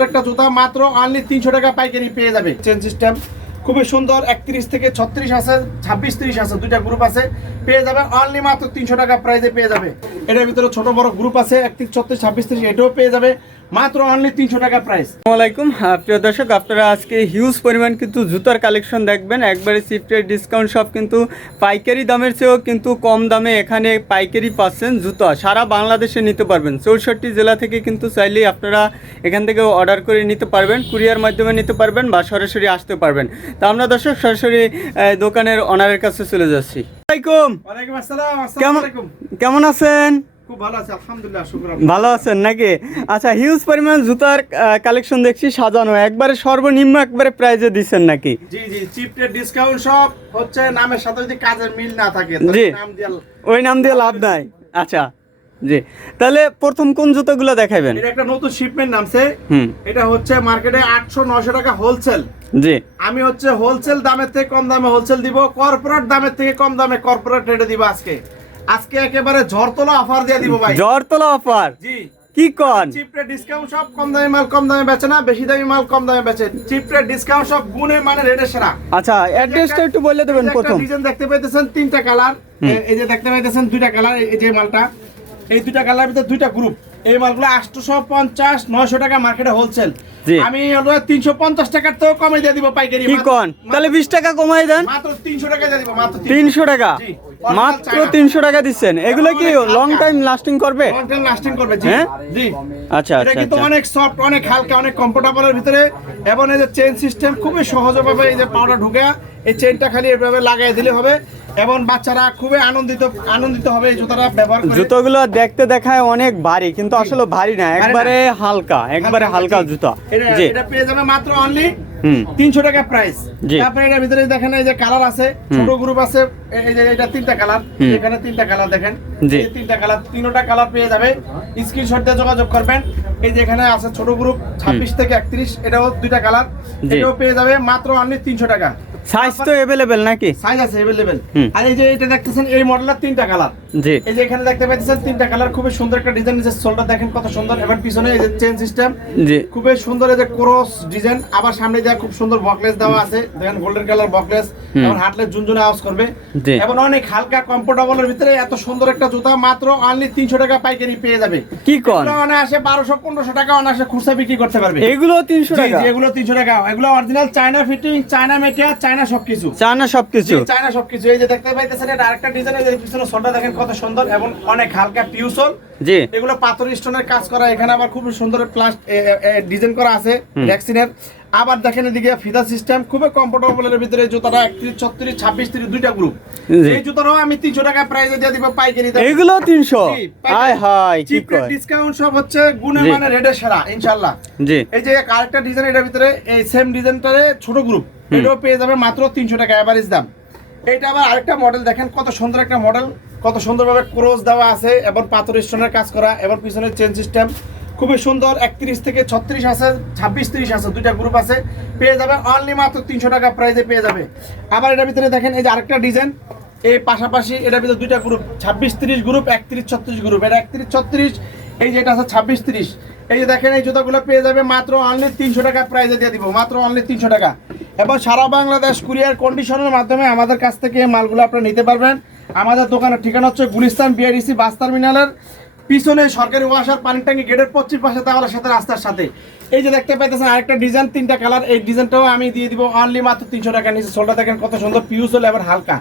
একটা জুতা মাত্র অনলি তিনশো টাকা পাইকারি পেয়ে যাবে। চেঞ্জ সিস্টেম খুবই সুন্দর, একত্রিশ থেকে ছত্রিশ আছে, ছাব্বিশ, তিরিশ আছে, দুইটা গ্রুপ আছে। পেয়ে যাবে অনলি মাত্র তিনশো টাকা প্রাইসে পেয়ে যাবে। এটার ভিতরে ছোট বড় গ্রুপ আছে, একত্রিশ, ছত্রিশ, ছাব্বিশ, তিরিশ, এটাও পেয়ে যাবে, মাত্র অনলি তিনশো টাকা প্রাইস আসসালামাইকুম প্রিয় দর্শক, আপনারা আজকে হিউজ পরিমাণ কিন্তু জুতার কালেকশন দেখবেন। একবারে সিফটের ডিসকাউন্ট সব কিন্তু পাইকারি দামের চেয়েও কিন্তু কম দামে এখানে পাইকারি পাচ্ছেন জুতা। সারা বাংলাদেশে নিতে পারবেন। চৌষট্টি জেলা থেকে কিন্তু চাইলেই আপনারা এখান থেকে অর্ডার করে নিতে পারবেন কুরিয়ার মাধ্যমে নিতে পারবেন বা সরাসরি আসতে পারবেন। তা আমরা দর্শক সরাসরি দোকানের অনারের কাছে চলে যাচ্ছি। কেমন আছেন? ভালো আছেন নাকি? আচ্ছা হিউজ পরিমাণ জুতার কালেকশন দেখছি সাজানো। একবারে সর্বনিম্ন একবারে প্রাইজে দিচ্ছেন নাকি? জি জি চিপটের ডিসকাউন্ট সব হচ্ছে নামের সাথে যদি কাজের মিল না থাকে জি। ওই নাম দিয়ে লাভ নাই। আচ্ছা জি। তাহলে প্রথম কোন জুতোগুলো দেখাবেন? এটা একটা নতুন শিপমেন্ট নামছে। হুম। এটা হচ্ছে মার্কেটে আটশো নশো টাকা হোলসেল জি। আমি হচ্ছে হোলসেল দামের থেকে কম দামে হোলসেল দিব কর্পোরেট দামের থেকে কম দামে কর্পোরেট রেটে দিব আজকে। আজকে একেবারে ঝড়তলা অফার দিয়ে দিব ভাই। জ্বর তোলা অফার জি। কি কন? চিপ রেট ডিসকাউন্ট সব কম দামি মাল কম দামে বেচে না বেশি দামি মাল কম দামে বেচে। চিপ রেট ডিসকাউন্ট সব গুণে মানে রেটে সেরা। আচ্ছা অ্যাড্রেসটা একটু বলে দেবেন প্রথম। ডিজাইন দেখতে পাইতেছেন তিনটা কালার এই যে দেখতে পাইতেছেন দুইটা কালার এই যে মালটা। এই দুইটা কালার ভিতরে দুইটা গ্রুপ এই মালগুলো আটশোশো পঞ্চাশ নয়শো টাকা মার্কেটে হোলসেল। আমি হলো তিনশো পঞ্চাশ টাকার তো কমে দিয়ে দিব পাইকারি কি কন? তাহলে বিশ টাকা কমাই দেন। মাত্র তিনশো টাকা দিয়ে দিব মাত্র তিনশো টাকা? জি। মাত্র তিনশো টাকা দিচ্ছেন। এগুলো কি লং টাইম লাস্টিং করবে? লং টাইম লাস্টিং করবে জি। হ্যাঁ? জি। আচ্ছা এটা আচ্ছা কিন্তু আচ্ছা। অনেক সফট অনেক হালকা অনেক কমফোর্টেবলের ভিতরে। এবং এই যে চেন সিস্টেম খুবই সহজভাবে এই যে পাউডার ঢুকে এই চেনটা খালি এভাবে লাগাই দিলে হবে। এবং বাচ্চারা খুবই আনন্দিত আনন্দিত হবে এই জুতাটা ব্যবহার করে। জুতোগুলো দেখতে দেখায় অনেক ভারী কিন্তু আসলে ভারী না একবারে হালকা একবারে হালকা। জুতা। এটা- পেয়ে যাবে মাত্র অনলি তিনশো টাকা প্রাইস। তারপরে এটার ভিতরে দেখেন এই যে কালার আছে ছোট গ্রুপ আছে এই যে এটা তিনটা কালার এখানে তিনটা কালার দেখেন। যে তিনটা কালার তিনটা কালার পেয়ে যাবে। স্ক্রিনশট দিয়ে যোগাযোগ করবেন। এই যে এখানে আছে ছোট গ্রুপ ছাব্বিশ থেকে একত্রিশ এটাও দুইটা কালার। এটাও পেয়ে যাবে মাত্র অনলি তিনশো টাকা। সাইজ তো অ্যাভেলেবেল নাকি? সাইজ আছে হুম। আর এই যে এটা দেখতেছেন এই মডেলের তিনটা কালার জি। এই যে এখানে দেখতে পাচ্ছেন তিনটা কালার খুবই সুন্দর একটা ডিজাইন নিচে সোলটা দেখেন কত সুন্দর। এবার পিছনে এই যে চেন সিস্টেম জি। খুবই সুন্দর এই যে ক্রস ডিজাইন আবার সামনে দেওয়া খুব সুন্দর বকলেস দেওয়া আছে। দেখেন গোল্ডেন কালার বকলেস এবং হাঁটলে ঝুনঝুনে আওয়াজ করবে। জি। এবং অনেক হালকা কমফোর্টেবলের ভিতরে এত সুন্দর একটা জুতা মাত্র অনলি তিনশো টাকা পাইকারি পেয়ে যাবে। কি কন? অনায়াসে বারোশো পনেরোশো টাকা অনায়াসে খুচরা বিক্রি করতে পারবে। এগুলো তিনশো জি, টাকা? জি, এগুলো তিনশো টাকা। এগুলো অরিজিনাল চায়না ফিটিং চায়না মেটিয়া চায়না সবকিছু। চান না সবকিছু চায়না সবকিছু এই যে দেখতে পাইতেছেন এটা আরেকটা ডিজাইন যে পিছনে সোলটা দেখেন কত সুন্দর এবং অনেক হালকা পিউসল জি। এগুলো পাথর স্টোনের কাজ করা এখানে আবার খুব সুন্দর প্লাস ডিজাইন করা আছে ভ্যাকসিনের আবার দেখেন এদিকে ফিদা সিস্টেম খুবই কমফোর্টেবল এর ভিতরে জুতাটা একত্রিশ ছত্রিশ ছাব্বিশ তিরিশ দুইটা গ্রুপ এই জুতাটাও আমি তিনশো টাকা প্রাইস দিয়ে দিব পাইকারি দামে। এগুলো তিনশো? জি, পাইকারি। হাই হাই কি কয়? discount সব হচ্ছে গুণে। মানে রেডে সেরা ইনশাল্লাহ জি। এই যে আরেকটা ডিজাইন এটার ভিতরে এই সেম ডিজাইনটারে ছোট গ্রুপ এটাও পেয়ে যাবে মাত্র তিনশো টাকা অ্যাভারেজ দাম। এইটা আবার আরেকটা মডেল দেখেন, কত সুন্দর একটা মডেল কত সুন্দরভাবে ক্রোজ দেওয়া আছে, এবং পাথর স্টোনের কাজ করা, এবং পিছনে চেন সিস্টেম খুবই সুন্দর, একত্রিশ থেকে ছত্রিশ আছে, ছাব্বিশ তিরিশ আছে, দুইটা গ্রুপ আছে, পেয়ে যাবে অনলি মাত্র তিনশো টাকা প্রাইসে পেয়ে যাবে। আবার এটার ভিতরে দেখেন, এই যে আরেকটা ডিজাইন এই পাশাপাশি এটার ভিতরে দুইটা গ্রুপ ছাব্বিশ তিরিশ গ্রুপ একত্রিশ ছত্রিশ গ্রুপ এটা একত্রিশ ছত্রিশ, এই যে এটা আছে ছাব্বিশ তিরিশ। এই যে দেখেন, এই জুতাগুলো পেয়ে যাবে মাত্র অনলি তিনশো টাকা প্রাইসে দিয়ে দিব, মাত্র অনলি তিনশো টাকা। এবং সারা বাংলাদেশ কুরিয়ার কন্ডিশনের মাধ্যমে আমাদের কাছ থেকে মালগুলো আপনারা নিতে পারবেন। আমাদের দোকানের ঠিকানা হচ্ছে গুলিস্তান বিআরডিসি বাস টার্মিনালের। পিছনে সরকারি ওয়াসার পানি ট্যাঙ্কি গেটের পশ্চিম পাশে তাহলে সাথে রাস্তার সাথে। এই যে দেখতে পাইতেছেন আরেকটা ডিজাইন, তিনটা কালার। এই ডিজাইনটাও আমি দিয়ে দিব অনলি মাত্র তিনশো টাকা। নিচে সোলটা দেখেন কত সুন্দর পিউস হলো এবার হালকা।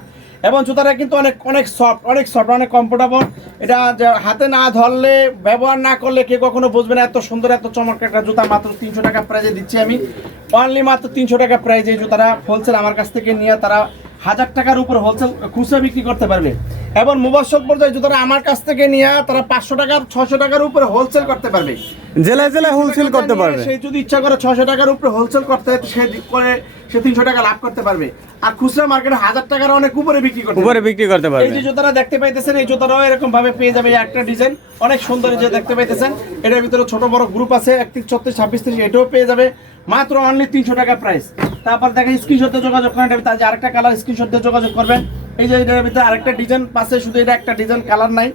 এবং জুতাটা কিন্তু অনেক অনেক সফট অনেক সফট অনেক কমফোর্টেবল এটা হাতে না ধরলে, ব্যবহার না করলে কে কখনো বুঝবে না। এত সুন্দর, এত চমৎকার একটা জুতা, মাত্র তিনশো টাকা প্রাইজে দিচ্ছি আমি। অনলি মাত্র তিনশো টাকা প্রাইজে জুতারা হোলসেল আমার কাছ থেকে নিয়ে তারা হাজার টাকার উপর হোলসেল খুচরা বিক্রি করতে পারবে। এবং মোবাসল পর্যায়ে জুতাটা আমার কাছ থেকে নিয়ে তারা পাঁচশো টাকার ছশো টাকার উপরে হোলসেল করতে পারবে। জেলায় জেলায় হোলসেল করতে পারবে। সে যদি ইচ্ছা করে ছশো টাকার উপরে হোলসেল করতে সে করে সে তিনশো টাকা লাভ করতে পারবে। আর খুচরা মার্কেটে হাজার টাকার অনেক উপরে বিক্রি করতে উপরে বিক্রি করতে পারবে। এই যে জুতাটা দেখতে পাইতেছেন এই জুতাটাও এরকম ভাবে পেয়ে যাবে একটা ডিজাইন অনেক সুন্দর যে দেখতে পাইতেছেন এটার ভিতরে ছোট বড় গ্রুপ আছে একত্রিশ ছত্রিশ ছাব্বিশ তিরিশ এটাও পেয়ে যাবে। মাত্র অনলি তিনশো টাকা প্রাইস তারপর দেখেন স্ক্রিনশট যোগাযোগ করেন এটার ভিতরে আরেকটা কালার স্ক্রিনশট যোগাযোগ করবেন। এই যে এটার ভিতরে আরেকটা ডিজাইন পাশে শুধু এটা একটা ডিজাইন কালার নাই।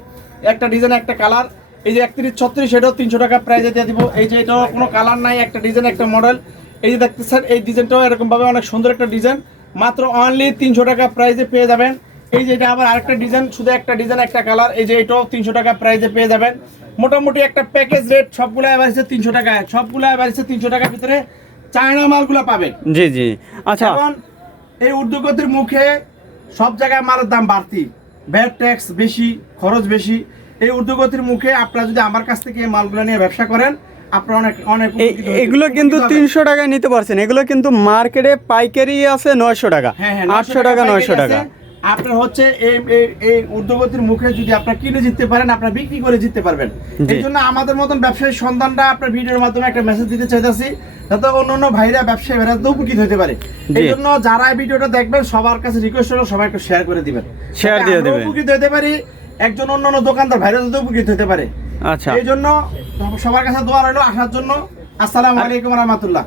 একটা ডিজাইন একটা কালার এই যে একত্রিশ ছত্রিশ এটাও তিনশো টাকা প্রাইজে দিয়ে দিব। এই যে এটাও কোনো কালার নাই একটা ডিজাইন একটা মডেল এই যে দেখতেছেন এই ডিজাইনটাও এরকমভাবে অনেক সুন্দর একটা ডিজাইন মাত্র অনলি তিনশো টাকা প্রাইজে পেয়ে যাবেন। এই যে এটা আবার আরেকটা ডিজাইন শুধু একটা ডিজাইন একটা কালার এই যে এটাও তিনশো টাকা প্রাইজে পেয়ে যাবেন। মোটামুটি একটা প্যাকেজ রেট সবগুলো এবার তিনশো টাকা সবগুলো এবার তিনশো টাকার ভিতরে চায়না মালগুলো পাবেন। জি জি। আচ্ছা। এখন এই উদ্যোগতির মুখে সব জায়গায় মালের দাম বাড়তি। ব্যাড ট্যাক্স বেশি খরচ বেশি। এই উদ্যোগতির মুখে আপনারা যদি আমার কাছ থেকে এই মালগুলো নিয়ে ব্যবসা করেন আপনারা অনেক অনেক এগুলো কিন্তু তিনশো টাকায় নিতে পারছেন। এগুলো কিন্তু মার্কেটে পাইকারি আছে নয়শো টাকা। হ্যাঁ হ্যাঁ আটশো টাকা নয়শো টাকা। আপনার হচ্ছে এই এই- উদ্যোগতির মুখে যদি আপনার কিনে জিততে পারেন আপনার বিক্রি করে জিততে পারবেন। এই জন্য আমাদের মতন ব্যবসায়ী সন্ধানটা আপনার ভিডিওর মাধ্যমে একটা মেসেজ দিতে চাইতেছি যাতে অন্য অন্য ভাইরা ব্যবসায়ী ভাইরা যাতে উপকৃত হতে পারে। এই জন্য যারা এই ভিডিওটা দেখবেন সবার কাছে রিকোয়েস্ট হলো সবাই একটু শেয়ার করে দিবেন। যাতে দিয়ে দিবেন। উপকৃত হতে পারি একজন অন্য অন্য দোকানদার ভাইরা যাতে উপকৃত হতে পারে। আচ্ছা। এই জন্য সবার কাছে দোয়া রইল আসার জন্য। আসসালামু আলাইকুম রহমতুল্লাহ।